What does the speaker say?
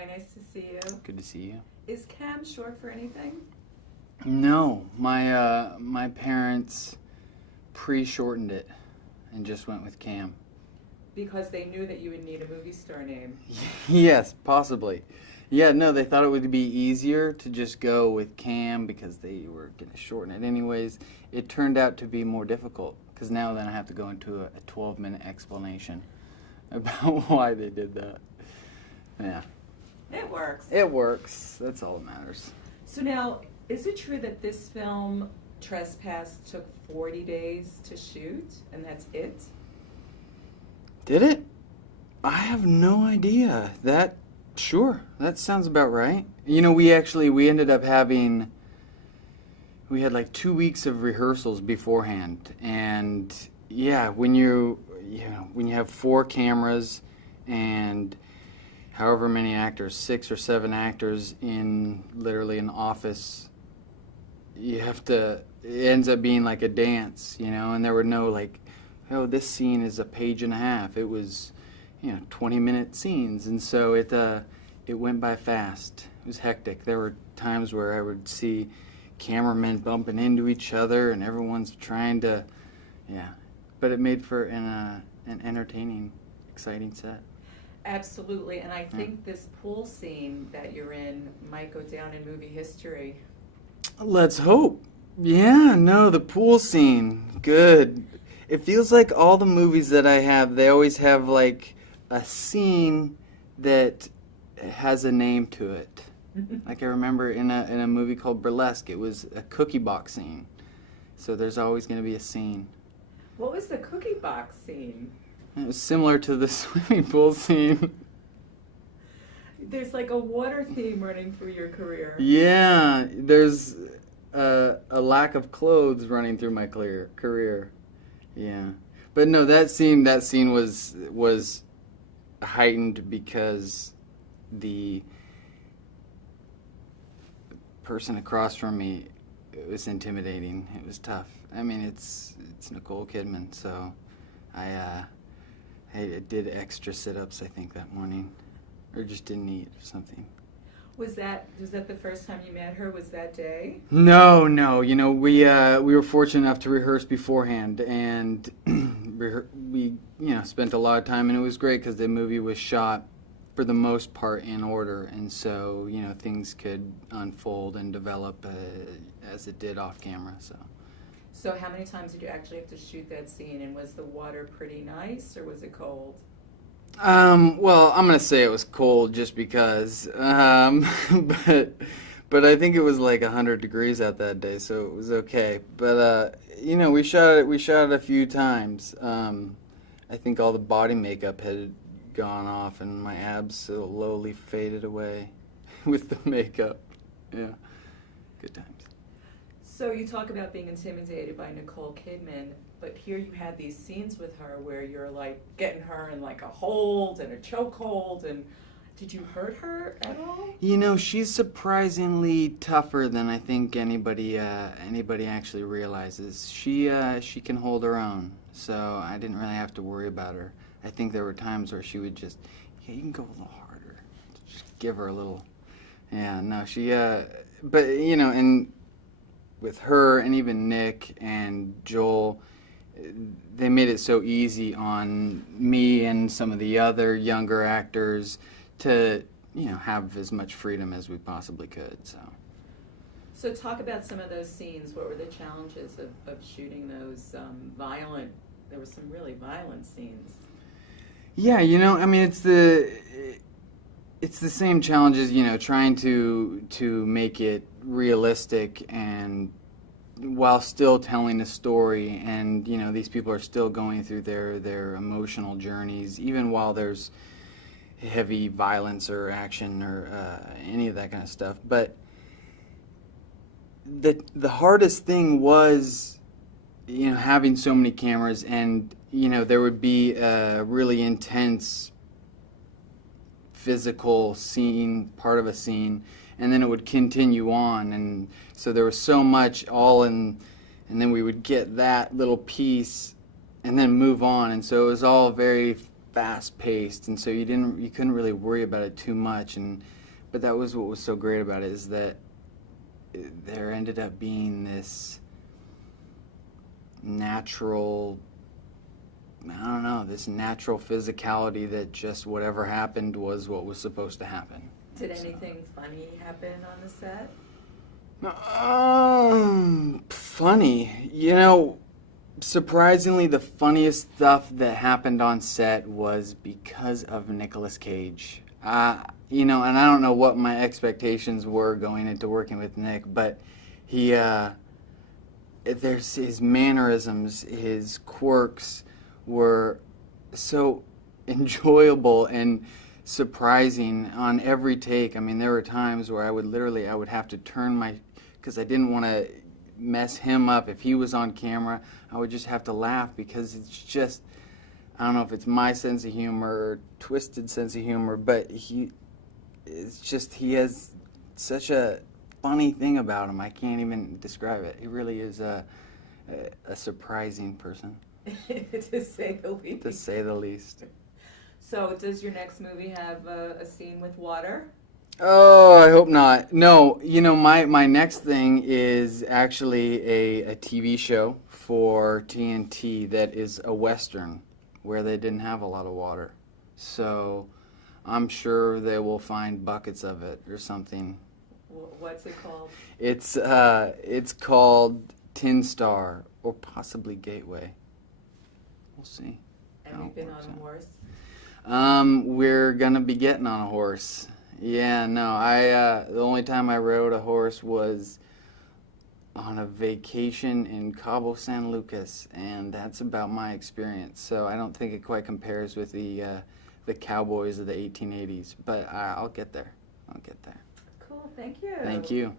Hi, nice to see you. Good to see you. Is Cam short for anything? No, my parents pre-shortened it and just went with Cam. Because they knew that you would need a movie star name. Yes, possibly. Yeah, no, they thought it would be easier to just go with Cam because they were going to shorten it anyways. It turned out to be more difficult because now then I have to go into a 12-minute explanation about why they did that. Yeah. It works. It works. That's all that matters. So now, is it true that this film, Trespass, took 40 days to shoot, and that's it? Did it? I have no idea. Sure, that sounds about right. You know, we ended up we had like 2 weeks of rehearsals beforehand, and yeah, when you have 4 cameras and however many actors, 6 or 7 actors in literally an office, it ends up being like a dance, and there were no like, oh, this scene is a page and a half. It was, 20-minute scenes, and so it went by fast. It was hectic. There were times where I would see cameramen bumping into each other, and everyone's trying to, but it made for an entertaining, exciting set. Absolutely, and I think this pool scene that you're in might go down in movie history. Let's hope. Yeah, no, the pool scene, good. It feels like all the movies that I have, they always have like a scene that has a name to it. Like I remember in a movie called Burlesque, it was a cookie box scene. So there's always going to be a scene. What was the cookie box scene? It was similar to the swimming pool scene. There's like a water theme running through your career. Yeah, there's a lack of clothes running through my career. Yeah, but no, that scene was heightened because the person across from me, it was intimidating. It was tough. I mean, it's Nicole Kidman, so I did extra sit-ups, I think, that morning, or just didn't eat or something. Was that the first time you met her? Was that day? No. We were fortunate enough to rehearse beforehand, and we spent a lot of time, and it was great because the movie was shot for the most part in order, and so things could unfold and develop as it did off camera. So how many times did you actually have to shoot that scene, and was the water pretty nice or was it cold? Well, I'm gonna say it was cold just because, but I think it was like 100 degrees out that day, so it was okay. But we shot it a few times. I think all the body makeup had gone off, and my abs slowly faded away with the makeup. Yeah, good times. So you talk about being intimidated by Nicole Kidman, but here you had these scenes with her where you're like getting her in like a hold and a chokehold, and did you hurt her at all? She's surprisingly tougher than I think anybody actually realizes. She can hold her own, so I didn't really have to worry about her. I think there were times where she would just, you can go a little harder. Just give her a little, no, she, but and with her and even Nick and Joel, they made it so easy on me and some of the other younger actors to, have as much freedom as we possibly could. So talk about some of those scenes. What were the challenges of shooting those there were some really violent scenes. Yeah, I mean, it's the same challenges, trying to make it realistic and while still telling a story, and these people are still going through their emotional journeys, even while there's heavy violence or action or any of that kind of stuff. But the hardest thing was having so many cameras, and there would be a really intense physical scene, part of a scene, and then it would continue on, and so there was so much all in, and then we would get that little piece and then move on, and so it was all very fast paced, and so you couldn't really worry about it too much. But that was what was so great about it, is that there ended up being this natural, I don't know, this natural physicality that just whatever happened was what was supposed to happen. Did anything funny happen on the set? Funny. You know, surprisingly, the funniest stuff that happened on set was because of Nicolas Cage. You know, and I don't know what my expectations were going into working with Nick, but there's his mannerisms, his quirks were so enjoyable and surprising on every take. I mean, there were times where I would have to turn because I didn't want to mess him up. If he was on camera, I would just have to laugh, because it's just, I don't know if it's my sense of humor or twisted sense of humor, but he has such a funny thing about him. I can't even describe it. He really is a surprising person. To say the least. To say the least. So does your next movie have a scene with water? Oh, I hope not. No, you know, my next thing is actually a TV show for TNT that is a Western where they didn't have a lot of water. So I'm sure they will find buckets of it or something. What's it called? It's called Tin Star, or possibly Gateway. We'll see. And you've been on a horse? We're gonna be getting on a horse. Yeah, no, the only time I rode a horse was on a vacation in Cabo San Lucas, and that's about my experience. So I don't think it quite compares with the cowboys of the 1880s, but I'll get there. Cool, thank you. Thank you.